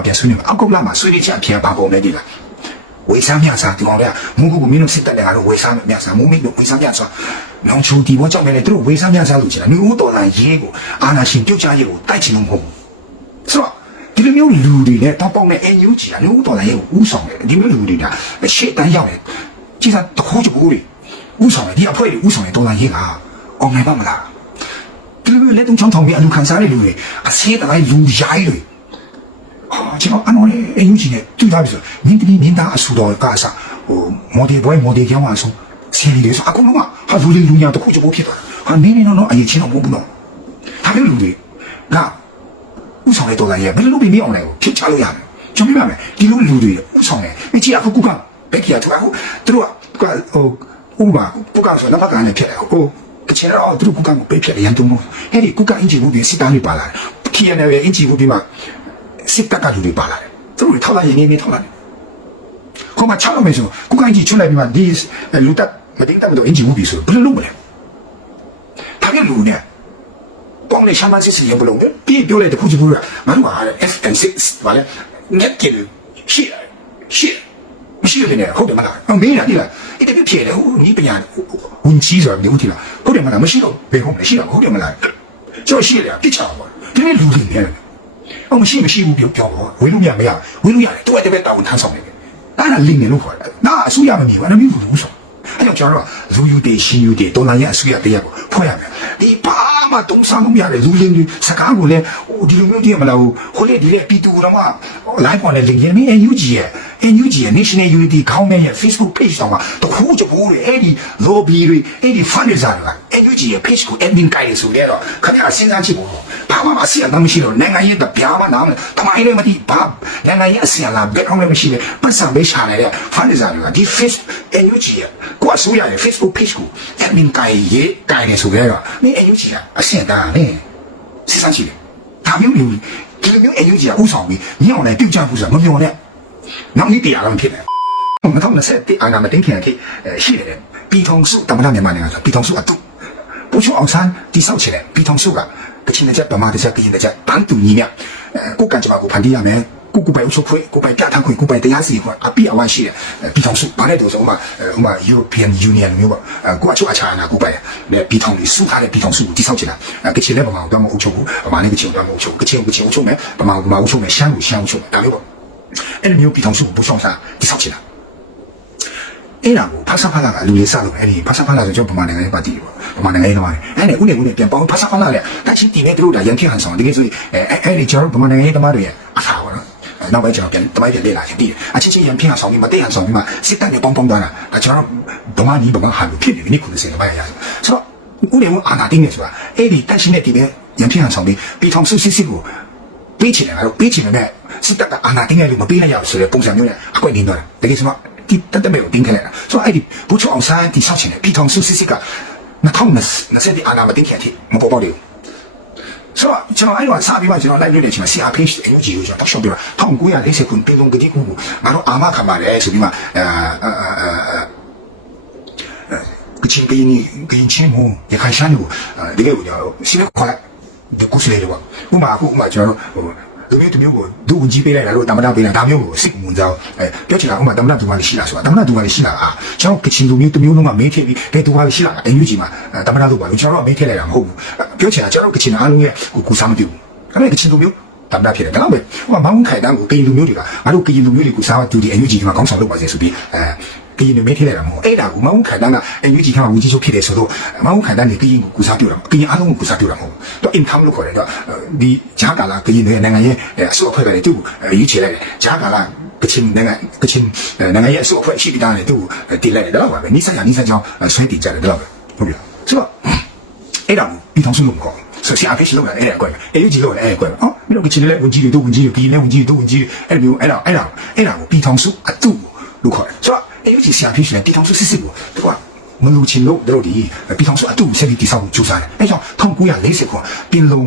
အပြန်ဆွေးနေမှာအကုတ်လာမှာဆွေးနေချက်အပြန်ပါပုံနဲ့ဒီလားဝေစားမြစားဒီကောင်တွေကမုန်းကူကမင်းတို့စစ်တပ်တွေကတော့ဝေစားမြစားမုန်းမင်းတို့ဝေစားမြစားနောင်ချူဒီဘောကြောင့်လည်းသူတို့ဝေစားမြစားလို့ချင်တယ်မျိုးတော်လာရေးကိုအာနာရှင်ပြုတ်ချရေးကိုတိုက်ချင်လို့မဟုတ်ဘူးဆိုတော့ဒီလိုမျိုးလူတွေနဲ့တောက်ပေါက်နဲ့အန်ယူချီကမျိုးတော်လာရေးကိုဥဆောင်တယ်ဒီမျိုးလူတွေကရှေ့တန်းရောက်တယ်ကြည်စားတခိုးကြဘူးတွေဥဆောင်တယ်ဒီအဖွဲ့တွေဥဆောင်တယ်တော်လာရေးကအောင်နိုင်ပါမလားဒီလိုမျိုးလက်တုံးချောင်းထောင်ပြီးအလူခံစားရတဲ့လူတွေအဆေးတိုင်းလူရိုင်းတွေဟာ ကျွန်တော်အနော်လေးအယူကြီးနဲ့တွေ့ထားပြီဆိုမင်းတမီးမင်းသားအဆူတော်ကစားဟိုမော်ဒီဘွိုင်းမော်ဒီကျောင်းအောင်ဆုံးဆီလီလေးဆိုအကုန်လုံးကဟာလူလေးလူညာတစ်ခုချိုးဖြစ်သွားတာဟာမင်းနေတော့အရင်ချင်းတော့မဟုတ်ဘူးနော်ဒါမျိုးလူတွေကဥဆောင်တဲ့တော်လာရဲ့ဘယ်လိုလုပ်ပြီးမအောင်လဲကိုဖြစ်ချလို့ရမယ်ကျွန်တော်ပြပါမယ်ဒီလိုလူတွေဥဆောင်တယ်မကြည့်အခုကုကဘက်ကရတူအခုသူတို့ကဟိုဥပမာကုကဆိုတော့ဘက်ကလည်းဖြစ်တယ်ဟိုကချင်တော့သူတို့ကုကကိုပေးပြတယ်ရန်တုံးလို့အဲ့ဒီကုကအင်ဂျီဘူးပြီးစစ်သားတွေပါလာတယ်ခီယန်ရဲ့အင်ဂျီဘူးပြီးမှ စစ်တပ်ကလူတွေပါလာတယ်သူတို့တွေထောက်လိုက်ရင်နေနေထောက်လိုက်ခေါမချလို့မယ်ဆိုကုကအင်ဂျီချွတ်လိုက်ပြီးမှဒီလူတပ်မတင်တပ်တော့အင်ဂျီဘူးပြီးဆိုဘယ်လိုလုပ်မလဲဒါပြလူနဲ့ပေါင်းလေရှာမစစ်စီရဘလုံးနဲ့ပြေးပြောလိုက်တခုချဘူးကမတို့က FN6 ဗာလဲ net ကရှီရှီမရှိရတဲ့ဟုတ်တယ်မလားအမေးလားဒီလားအဲ့တပြဖြစ်တယ်ဟိုနီးပညာဝင်ကြီးဆိုတာမျိုးထီလားဟုတ်တယ်မလားမရှိတော့ဘယ်ဟုတ်လဲရှိတော့ဟုတ်တယ်မလားကျော်ရှိတယ်ပြစ်ချပါဘောဒီနေ့လူတွေနေ အောင်မရှိမရှိဘူးပြောပြောတော့ဝေးလို့မရမရဝေးလို့ရတယ်တူတဲ့ဘက်တောင်းထမ်းဆောင်နေတယ်အဲ့ဒါလင်းနေလို့ခေါ်တယ်ဒါအဆူရမမီဘူးအဲ့ဒါမျိုးဘူးဆိုအဲ့ကြောင့်ကျွန်တော်ကလူယူတေရှင်းယူတေတော်လာရဲ့အဆူရတရားကိုဖွဲ့ရမယ်ဒီဘာမှတုံးဆောင်လို့မရတဲ့လူရင်းတွေစကားကိုလည်းဟိုဒီလိုမျိုးတည်းမလားဟိုဟိုလေဒီလေပီတူတော့မှ live ပေါ်နဲ့လင်ရင်မင်း NUG ရဲ့ NUG ရဲ့ National Unity ခေါင်းမဲ့ရဲ့ Facebook page တော့မှတခုချဘူးတွေအဲ့ဒီ lobby တွေအဲ့ဒီ fundraiser တွေက NUG ရဲ့ page ကို admin ကိုင်ရဆိုကြတော့ခင်ဗျာစဉ်းစားကြည့်ဖို့ဘာမှအစီအမံမရှိတော့နိုင်ငံရေးတပြားမှနားမလဲတမိုင်းလည်းမသိဘာနိုင်ငံရေးအစီအလာ background လည်းမရှိပဲပတ်စံပေးရှာနေတဲ့ fundraiser တွေကဒီ face NUG ရဲ့ကိုအစိုးရရဲ့ Facebook page ကို admin ကိုင်ရေးကိုင်နေဆိုကြတော့မင်း NUG ကအစီအတားနဲ့စဉ်းစားကြည့်ဒါမျိုးမျိုးဒီလိုမျိုး NUG ကဥဆောင်ပြီးညောင်းနေပြုတ်ကြဘူးဆိုတာမပြောနဲ့နောက်နေ့တရားလုံးဖြစ်တယ်မတော်နဲ့ဆက်တိအာနာမတင်ခင်ခေရှိတယ်ပြည်ထုံစုတမန်တော်မြန်မာနိုင်ငံဆိုပြည်ထုံစုအတူဘုချောအောင်ဆန်းတိဆောက်ချင်တယ်ပြည်ထုံစုကကချင်တဲ့ချက်ဗမာတဲ့ချက်ကရင်တဲ့ချက်ဘန်းတူညီမြကိုကံကြမှာကိုဖန်တီးရမယ် ကိုကိုပိုင်အုပ်ချုပ်ခွင့်ကိုပိုင်ပြဋ္ဌာန်းခွင့်ကိုပိုင်တရားစီခွင့်အပြည့်အဝရှိတယ်ပြည်ထောင်စုဘာလဲတော့ဆိုမှဥမာ European Union မျိုးပေါ့ကိုအချုပ်အချာနာကိုပိုင်နဲ့ပြည်ထောင်စုစုထားတဲ့ပြည်ထောင်စုကိုတိဆောက်ချင်တာကချင်နဲ့ဗမာကိုတော့မအုပ်ချုပ်ဘူးဗမာနဲ့ကချင်တော့မအုပ်ချုပ်ကချင်ကိုကချင်အုပ်ချုပ်မယ်ဗမာကိုဗမာအုပ်ချုပ်မယ်ရှမ်းကိုရှမ်းအုပ်ချုပ်မယ်ဒါမျိုးပေါ့အဲ့လိုမျိုးပြည်ထောင်စုကိုဘုဆောင်စားတိဆောက်ချင်တာအဲ့ဒါကိုဖဆဖလာကလူလေးစလို့အဲ့ဒီဖဆဖလာဆိုကျွန်တော်ဗမာနိုင်ငံရဲ့ပါတီပေါ့ဗမာနိုင်ငံရဲ့တော့အဲ့ဒီဦးနေဦးနေပြန်ပေါင်းဖဆဖလာလေတိုက်ချင်းတီနေတို့ဒါရန်ဖြစ်ဟန်ဆောင်ဒီကိစ္စအဲ့အဲ့ဒီကျွန်တော်ဗမာနိုင်ငံရဲ့တမားတွေရဲ့အခါပေါ့ နော်နောက်ပိုင်းကျွန်တော်ပြန်တမိုင်းပြန်လေ့လာချင်းတည်အချင်းချင်းရန်ဖြစ်ဟန်ဆောင်ပြီးမသိဟန်ဆောင်ပြီးမှစစ်တပ်နဲ့ပေါင်းပေါင်းသွားတာဒါကျွန်တော်ဗမာကြီးဗမာဟာလို့ဖြစ်နေပြီနိခုနေစင်တမိုင်းရရဆိုတော့ဦးနေဦးအာနာတင်းနေဆိုတာအဲ့ဒီတိုက်ချင်းနဲ့တီနေရန်ဖြစ်ဟန်ဆောင်ပြီးပြည်ထောင်စုစစ်စစ်ကိုပေးချင်တယ်ငါတို့ပေးချင်တယ်စစ်တပ်ကအာနာတင်းနေလို့မပေးလိုက်ရဘူးဆိုတဲ့ပုံစံမျိုးနဲ့အကွက်နေတော့တကယ်ဆိုတော့ဒီတက်တက်မဲ့ကိုတင်းခဲ့လိုက်တာဆိုတော့အဲ့ဒီဘုချောအောင်ဆန်းတီဆောက်ချင်တယ်ပြည်ထောင်စုစစ်စစ်က2020အာနာမတင်းခင်အထိမပေါ်ပေါက်သေးဘူး ဆိုတော့ကျွန်တော်အဲ့တော့စာပြီးမှကျွန်တော် live လုပ်နေချိန်မှာ CRPH အင်ဂျီကိုကျွန်တော်တောက်လျှောက်ပြတော့1940ခုပြည်လုံးကတိကူကိုငါတို့အာမခံပါတယ်ဆိုပြီးမှအာကချင်းကင်းကင်းချင်းမို့ရခိုင်ရှမ်းကိုတကယ်ကိုကျွန်တော်စီးရခွာဒီကုစလေတော့ဥမာအခုဥမာကျွန်တော်ဟို လူမျိုးတမျိုးကိုဒုဝန်ကြီးပေးလိုက်တာလို့တမနာပေးလိုက်ဒါမျိုးကိုစိတ်ဝင်စားအဲပြောချင်တာဥမာတမနာသူကလည်းရှိလားဆိုတာတမနာသူကလည်းရှိလားအာကျွန်တော်ကချင်လူမျိုးတမျိုးလုံးကမင်းထည့်ပြီးဘယ်သူကလည်းရှိလားအင်ယူဂျီမှာတမနာသူပါလို့ကျွန်တော်ကမင်းထည့်လိုက်တာမဟုတ်ဘူးပြောချင်တာကျွန်တော်ကချင်အားလုံးရဲ့ကိုကူစားမပြုဘူးအဲ့ဒါကချင်လူမျိုးတမနာဖြစ်တယ်ဒါတော့ပဲဟိုမောင်ခိုင်တန်းကိုကရင်လူမျိုးတွေကငါတို့ကရင်လူမျိုးတွေကိုစားမတူဒီအင်ယူဂျီကကောင်းဆောင်လုပ်ပါစေဆိုပြီးအဲ ကရင်လူမျိုးထိလိုက်တာမဟုတ်အဲ့ဒါကိုမောင်ခိုင်တန်းကအင်ယူဂျီကဝူကြီးချုပ်ဖြစ်တယ်ဆိုတော့မောင်ခိုင်တန်းနေကရင်ကိုကူစားပြုတာကရင်အားလုံးကိုကူစားပြုတာမဟုတ်တော့ income လို့ခေါ်တယ်တော့ဒီဂျာကာလာကရင်နိုင်ငံရဲ့အစိုးရဖွဲ့ပဲသူ့ကိုရွေးချယ်လိုက်တယ်ဂျာကာလာကချင်နိုင်ငံကချင်နိုင်ငံရဲ့အစိုးရဖွဲ့ရှိပြီးသားလေသူ့ကိုတည်လိုက်တယ်တော့ပါပဲနိစ္စညာနိစ္စကြောင်းဆွဲတည်ကြတယ်တော့ပဲဟုတ်ပြီဆိုတော့အဲ့ဒါကိုပြည်ထောင်စုလို့ခေါ်ဆိုစီအဖေးလောက်ရတယ်အဲ့ဒါကွယ်အေးကြီးလို့လည်းအဲ့ကွယ်ဟောပြီးတော့ကချင်လည်းဝင်ကြီးတွေတို့ဝင်ကြီးတွေပြည်လည်းဝင်ကြီးတွေတို့ဝင်ကြီးတွေအဲ့လိုမျိုးအဲ့ဒါအဲ့ဒါအဲ့ဒါကိုပြည်ထောင်စုအတုလို့ခေါ်တယ်ဆိုတော့ အေးကြီးစီအဖေးလည်းပြည်ထောင်စုစစ်စစ်ကိုသူကမလူချင်းလို့တို့ဒီပြည်ထောင်စုအတုဆက်ပြီးတည်ဆောက်ကြိုးစားတယ်အဲ့ကြောင့်1940ခုပြင်လုံး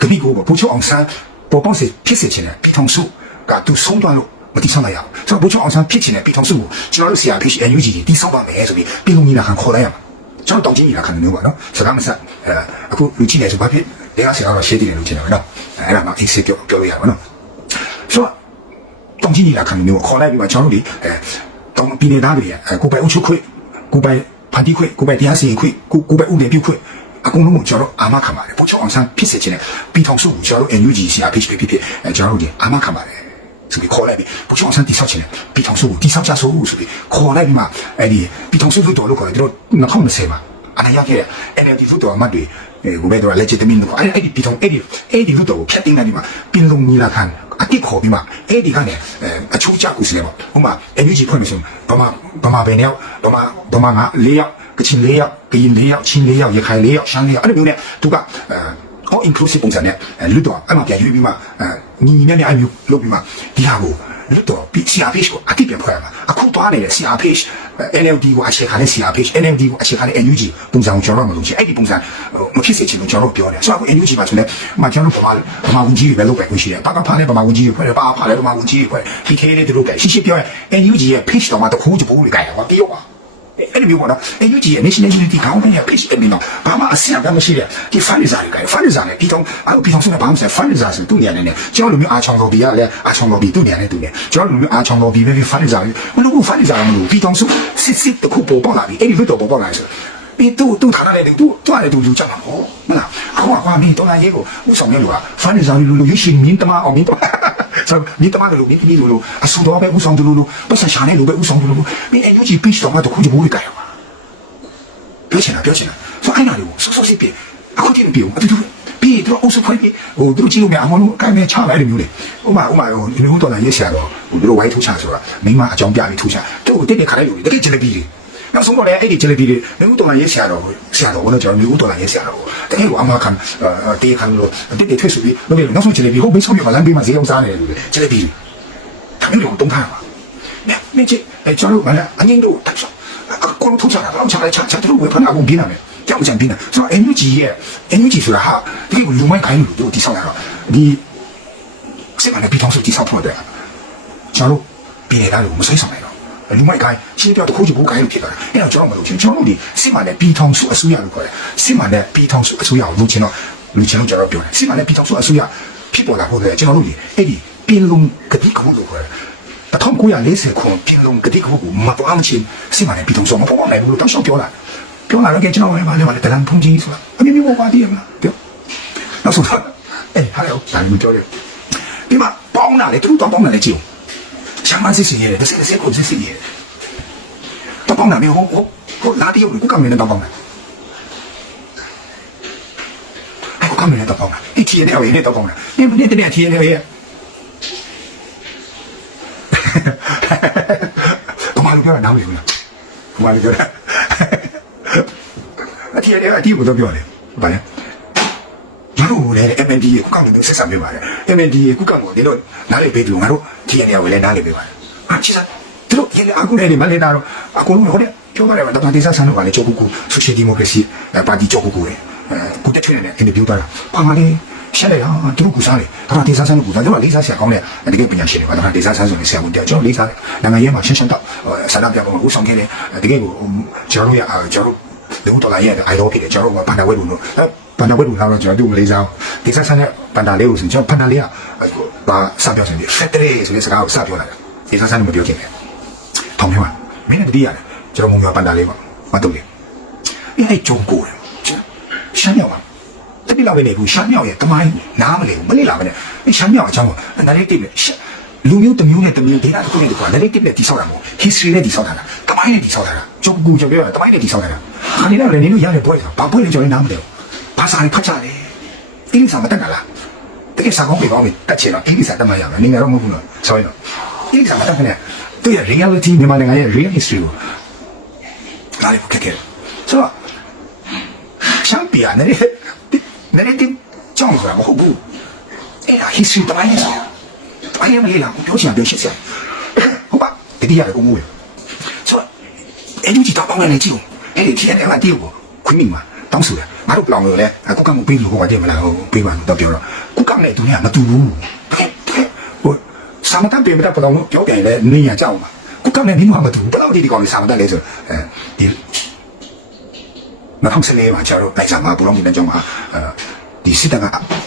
ကတိကိုဘိုးချုပ်အောင်ဆန်းပေါ်ပေါက်စေဖြစ်စေချင်တယ်ပြည်ထောင်စုကသူဆုံးသွားလို့မတိဆောက်လိုက်ရအောင်ဆိုတော့ဘိုးချုပ်အောင်ဆန်းဖြစ်ချင်တဲ့ပြည်ထောင်စုကိုကျွန်တော်တို့ဆရာဖေး NUG ကြီးတည်ဆောက်ပါမယ်ဆိုပြီးပြည်လုံးကြီးလာခံခေါ်လိုက်ရမှာကျွန်တော်တောင်းချင်းကြီးလာခံနေလို့ပါနော်စကားမဆက်အဲအခုလူကြည့်နေဆိုဘာဖြစ်လဲဆရာကတော့ရှင်းတည်တယ်လို့ထင်တယ်နော်အဲ့ဒါမှအင်းစေပြောပြောလို့ရပါနော်ဆိုတော့တောင်ကြီးကြီးလာခံမျိုးခေါ်လိုက်ပြီးမှကျွန်တော်တို့ဒီအဲ တောင်ပြည်နယ်သားတွေအဲကိုပိုင်အုပ်ချုပ်ခွင့်ကိုပိုင်ဖန်တီးခွင့်ကိုပိုင်တရားစီရင်ခွင့်ကိုကိုပိုင်ဥပဒေပြုခွင့်အကုန်လုံးကိုကျွန်တော်အာမခံပါတယ်ပို့ချောအောင်ဆန်းဖြစ်စေခြင်းနဲ့ပြည်ထောင်စုကိုကျွန်တော်တို့ NUG ဆရာဖြစ်ဖြစ်ဖြစ်အဲကျွန်တော်တို့ဒီအာမခံပါတယ်ဆိုပြီးခေါ်လိုက်ပြီးပို့ချောအောင်ဆန်းတိဆောက်ခြင်းနဲ့ပြည်ထောင်စုကိုတိဆောက်ကြဆိုဆိုပြီးခေါ်လိုက်ပြီးမှအဲ့ဒီပြည်ထောင်စုလွှတ်တော်လို့ခေါ်တယ်တို့2020မှာအနာရခဲ့တဲ့ NLD လွှတ်တော်အမတ်တွေအဲဟိုဘက်တော့ legitimate လို့အဲ့အဲ့ဒီပြည်ထောင်အဲ့ဒီအဲ့ဒီလွှတ်တော်ကိုဖျက်သိမ်းလိုက်ပြီးမှပြည်လုံးကြီးလာခံ အတိတ်ခေါ်ပြီးမှအဲ့ဒီကနေအဲအချိုးကျကူစလဲပေါ့ဟိုမှာ NUG ဖွဲ့လို့ဆိုဗမာဗမာဘယ်နှစ်ယောက်ဗမာဗမာငါ၄ယောက်ကချင်၄ယောက်ကရင်၄ယောက်ချင်း၄ယောက်ရခိုင်၄ယောက်ရှမ်း၄ယောက်အဲ့လိုမျိုးနဲ့သူကအဲ all inclusive ပုံစံနဲ့အဲလွတ်တော့အဲ့မှာပြန်ရွေးပြီးမှအဲညီညီနဲ့နဲ့အဲ့မျိုးလုပ်ပြီးမှဒီဟာကိုလွတ်တော့ CRPH ကိုအတိတ်ပြန်ဖွဲ့ရမှာအခုသွားနေတဲ့ CRPH NLD ကိုအခြေခံတဲ့ CRPH NLD ကိုအခြေခံတဲ့ NUG ပုံစံကိုကျွန်တော်တို့မလုပ်ချင်အဲ့ဒီပုံစံမဖြစ်စေချင်လို့ကျွန်တော်တို့ပြောတယ်ဆိုတော့အခု NUG မှာဆိုလဲမှကျွန်တော်တို့ဗမာဗမာဝန်ကြီးတွေပဲလုပ်ပဲခွင့်ရှိတယ်ဘာကဖားလဲဗမာဝန်ကြီးတွေဖွဲ့တယ်ဘာဖားလဲဗမာဝန်ကြီးတွေဖွဲ့ပြီးခဲတဲ့သူတို့ကရှိရှိပြောရင် NUG ရဲ့ page တော့မှတခုချပိုးတွေကြိုက်တယ်ကွာပြောပါ အဲ့ဒီမျိုးပေါ့နော်အဲ့ယူကြီးရဲ့ national unity ခေါင်းပိုင်းရဲ့ page အပြင်တော့ဘာမှအဆင်အတန်းမရှိတဲ့ဒီ fundraiser တွေက fundraiser နဲ့ပြီးတော့အဲ့ပြီးတော့ဆိုတော့ဘာမှမဆက် fundraiser ဆိုသူ့နေရာနဲ့နဲ့ကျွန်တော်တို့မျိုးအားချောင်းတော်ဘီကလည်းအားချောင်းတော်ဘီသူ့နေရာနဲ့သူနဲ့ကျွန်တော်တို့မျိုးအားချောင်းတော်ဘီပဲပြီး fundraiser မလို့ဘူး fundraiser မလို့ပြီးတော့ဆိုစစ်စစ်တခုပေါ်ပေါက်လာပြီအဲ့ဒီဘက်တော့ပေါ်ပေါက်လာဆိုပြီးသူ့သူ့ထားတဲ့သူ့တွားတဲ့သူလူချက်မှာဟောမလားအခုကကွာမင်းတော်လာရေးကိုဥဆောင်ရလို့က fundraiser လူလူရွှေရှင်မင်းတမအောင်မင်းတ မဆိုမိတမကလူမိမိလူလူအဆူတော်ပဲဥဆောင်သူလူလူပတ်စံရှာနေလူပဲဥဆောင်သူလူလူမင်းအယူကြီး pitch တော့မှတခုချဘူးကြိုက်ရပါပြောချင်တာပြောချင်တာဆိုအဲ့နာတွေကိုစောစောစီးပြအခုတည်းမပြောအတူတူပြီးတော့အုပ်စုခွဲပြီးဟိုသူတို့ကြည့်လို့မရအောင်လို့အကိုင်းနဲ့ချလိုက်တယ်မျိုးလေဥမာဥမာဟိုလူမျိုးတော်လာရေးဆရာတော့ဟိုသူတို့ဝိုင်းထိုးချဆိုတာမိမအကြောင်းပြပြီးထိုးချသူ့ကိုတိတ်တိတ်ခါလိုက်လို့တကယ်ဂျလပီတွေနောက်ဆုံးတော့လည်းအဲ့ဒီဂျလပီ တွေလူမျိုးတော်လာရေးဆရာတော့ဆရာတော်ကတော့ကျွန်တော်လူမျိုးတော်လာရေးဆရာတော့တကယ်ကိုအမခံတေးခံလို့တိတ်တိတ်ထွက်ဆိုပြီးလို့နောက်ဆုံးဂျလပီဟိုဘေးဆောင်ပြမှာလမ်းဘေးမှာဈေးအောင်စားနေတယ်လူတွေဂျလပီတွေမျိုးတော့တုံးထားပါနဲ့မင်းချစ်အဲကျွန်တော်တို့ကလည်းအငင်းတို့တက်ဆောင်အကုန်လုံးထုတ်ချတာတော့ချလိုက်ချချတို့ဝယ်ဖနာကုန်ပြင်းတာပဲကြောက်ကြံပြင်းတာဆိုတော့ NUG ရဲ့ NUG ဆိုတာဟာတကယ်ကိုလူမိုက်ခိုင်းလို့တို့တိဆောက်ရတော့ဒီစိတ်ကနေပြီးတော့ဆိုတိဆောက်ဖို့တဲ့ကျွန်တော်တို့ပြည်နေတာ လို့မဆွေးဆောင်နိုင်တော့လူမိုက်ခိုင်းရှင်းပြတော့ခုချဘူးခိုင်းလို့ဖြစ်သွားတယ်အဲ့တော့ကျွန်တော်မလုပ်ချင်ကျွန်တော်တို့ဒီစစ်မှန်တဲ့ပြည်ထောင်စုအစိုးရလို့ခေါ်တယ်စစ်မှန်တဲ့ပြည်ထောင်စုအစိုးရကိုလုပ်ချင်တော့လူချင်လို့ကျွန်တော်ပြောတယ်စစ်မှန်တဲ့ပြည်ထောင်စုအစိုးရဖြစ်ပေါ်လာဖို့လည်းကျွန်တော်တို့ဒီအဲ့ဒီပြည်လုံးကတိကမှုလို့ခေါ်တယ်တထုံ940ခုပြင်လုံးကတိကဟုတ်မတော်အောင်ချင်းစီမံနေပြီးတော့ဆိုမပေါ်နိုင်ဘူးလို့တောက်လျှောက်ပြောလာပြောလာတော့ကျွန်တော်လည်းမလည်းမလည်းတလန်ဖုန်ကြီးဆိုတာအမြင်မျိုးပါတည်ရမလားပြောနောက်ဆုံးတော့အေးဟာလေဒါလည်းမပြောရဒီမှာပေါင်းလာလေသူတို့ပေါင်းလာလေကြည့် အောင်ရှာမစစ်စီရတယ်တစ်စက်တစ်စက်ကိုစစ်စီရတယ်တော့ပေါင်းလာပြီဟိုဟိုဟိုလာတရုပ်ကိုကမင်းနဲ့တော့ပေါင်းလာဟိုကမင်းနဲ့တော့ပေါင်းလာဒီချီရတယ်ဟိုနဲ့တော့ပေါင်းလာဒီမနေ့တည်းချီရတယ်ဟဲ့။ဘာမှပြောတာနားမလ တို့လည်း MND ကိုကောက်နေဆက်ဆံပေးပါတယ်။ MND ကိုကောက်ကိုဒီတော့နားလေပေးပြီးငါတို့ TNL ကိုလည်းနားလေပေးပါတယ်။ဟာချစ်စားသူတို့ရင်အခုလည်းမလဲတာတော့အကုန်လုံးဟိုတဲ့ပြောပါတယ်တော့ဒေသဆန်းတို့ကလည်းကြောက်ကူကူဆိုရှယ်ဒီမိုကရေစီပါတီကြောက်ကူကူလေအဲကိုတက်ထွေးနေတဲ့အင်တာဗျူးတာပါမလေးရှက်လိုက်တာသူတို့ကူစားတယ်ဒါကဒေသဆန်းတို့ကူစားကျွန်တော်လေးစားဆရာကောင်းတဲ့တကယ်ပညာရှင်တွေပါဒါကဒေသဆန်းဆိုနေဆရာဝန်တရားကျွန်တော်လေးစားတယ်နိုင်ငံရေးမှာရှင်းရှင်းတော့ဆန္ဒပြပုံကိုဆောင်ခဲ့တယ်တကယ်ကိုကျွန်တော်တို့ရကျွန်တော်တို့ဒေါ်လာရဲ့အိုင်ရောဖြစ်တယ်ကျွန်တော်တို့ကဘန်နာဝဲလူတို့ ဘန်နာဝဲလူလာတော့ကျွန်တော်တို့မလေးစားဒေသဆန်းနဲ့ဘန်နာလေးကိုဆိုကျွန်တော်ဘန်နာလေးကဘာစပြောစင်တယ်ဖက်တရီဆိုတဲ့စကားကိုစပြောလာတယ်ဒေသဆန်းတို့မပြောချင်ဘူးထောင်ထဲမှာမင်းနဲ့တတိရတယ်ကျွန်တော်မုံရွာပန်တာလေးပါမတုံးလေအဲ့အဲ့ဂျုံကိုတယ်ရှမ်းမြောက်ပါတပိလာပဲနေဘူးရှမ်းမြောက်ရဲ့တမိုင်းနားမလဲဘူးမလေးလာမနဲ့အဲ့ရှမ်းမြောက်အကြောင်းကနားလေးတိတ်လေလူမျိုးတစ်မျိုးနဲ့တစ်မျိုးဒေတာတစ်ခုနဲ့တစ်ခုနားလေးတိတ်နဲ့တိဆောက်တာမဟုတ် history နဲ့တိဆောက်တာတမိုင်းနဲ့တိဆောက်တာဂျုံကိုကျွန်တော်ပြောတာတမိုင်းနဲ့တိဆောက်တာခါနေတော့လည်းနင်တို့ရတယ်ပွဲတာဘာပွဲလဲကျွန်တော်နားမလဲဘူး ဘာစာတွေဖတ်ကြတယ်အင်းစာမတက်ကလားတကယ်စာကောင်းပြေကောင်းပြီတက်ချင်တော့အင်းစာတက်မှရမယ်နေငါတော့မဟုတ်ဘူးနော်ဆောင်းရင်တော့အင်းစာမတက်ခနဲ့သူရဲ့ reality မြန်မာနိုင်ငံရဲ့ real history ကိုလာလို့ခက်ခဲဆိုတော့ရှမ်းပြည်ကနေနေနေတင်ကြောင်းဆိုတာမဟုတ်ဘူးအဲ့ဒါ history တမိုင်းနဲ့ဆိုတမိုင်းမလေးလားပြောချင်ပြောရှင်းစရာဟုတ်ပါတတိယလည်းကိုမိုးရဆိုတော့အဲ့ဒီတော့ပေါင်းနေကြည့်ဦးအဲ့ဒီထည့်တယ်ကတည်းကခွင့်မိမှာတောင်းဆိုတာ ငါတို့ပလောင်လို့လဲကုကမှုပေးလို့ဟိုကတည်းမလားဟိုပေးပါတော့ပြောတော့ကုကနဲ့သူနဲ့မတူဘူးဟိုစာမတန်ပေးမတတ်ပလောင်လို့ပြောပြန်လဲနေရကြအောင်ပါကုကနဲ့နင်းမှာမတူဘူးဘယ်တော့ဒီဒီကောင်လေးစာမတတ်လဲဆိုအဲဒီ2014မှာကျတော့နိုင်စာမှာဘလောင်ကြီးနဲ့ကြောင်းမှာအဲ ဒီစစ်တပ်က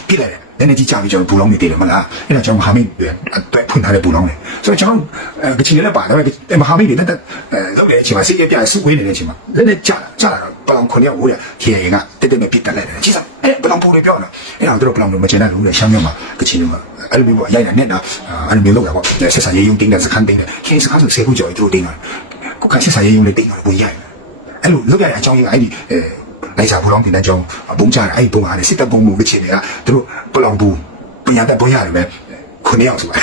ပြစ်လိုက်တယ်နည်းနည်းကြီးကြာပြီးကျွန်တော်ဘူလောင်းနေတယ်မလားအဲ့ဒါကျွန်တော်မဟာမိတ်တွေအတွက်ဖွင့်ထားတဲ့ဘူလောင်းလေဆိုတော့ကျွန်တော်အဲကချင်လည်းပါတယ်ပဲမဟာမိတ်တွေတက်တက်အဲလုပ်နေတဲ့အချိန်မှာစိတ်ရပြစုဝေးနေတဲ့အချိန်မှာလည်းလည်းကြာကြာလာတော့ပလောင်ခွန်ရဟိုရခေရင်ကတက်တက်နဲ့ပြစ်တက်လိုက်တယ်ကြီးစားအဲပလောင်ပူတွေပြောတော့အဲ့ဒါတို့ပလောင်တို့မချင်တဲ့လူတွေရှမ်းမြောက်မှာကချင်တွေမှာအဲ့လိုမျိုးပေါ့ရိုက်တာနဲ့တော့အဲ့လိုမျိုးလုပ်တာပေါ့ဆက်ဆံရေးယုံတင်းတဲ့စခန်းတင်းတဲ့ခေစခန်းဆိုစေခုကျော်သူတို့တင်းတာကိုကဆက်ဆံရေးယုံလေးတင်းတော့ဘူးရိုက်အဲ့လိုလုပ်ရတဲ့အကြောင်းရင်းအဲ့ဒီအဲ လိုက်စားဘူလောင်းတင်တဲ့ကြောင်းဘုံချတာအဲ့ဒီဘုံဟာလေစစ်တပ်ဘုံမှုကချင်တွေကသူတို့ပလောင်ဘူးပညာတတ်ဘုံရတယ်ပဲခုနှစ်ယောက်ဆိုတာ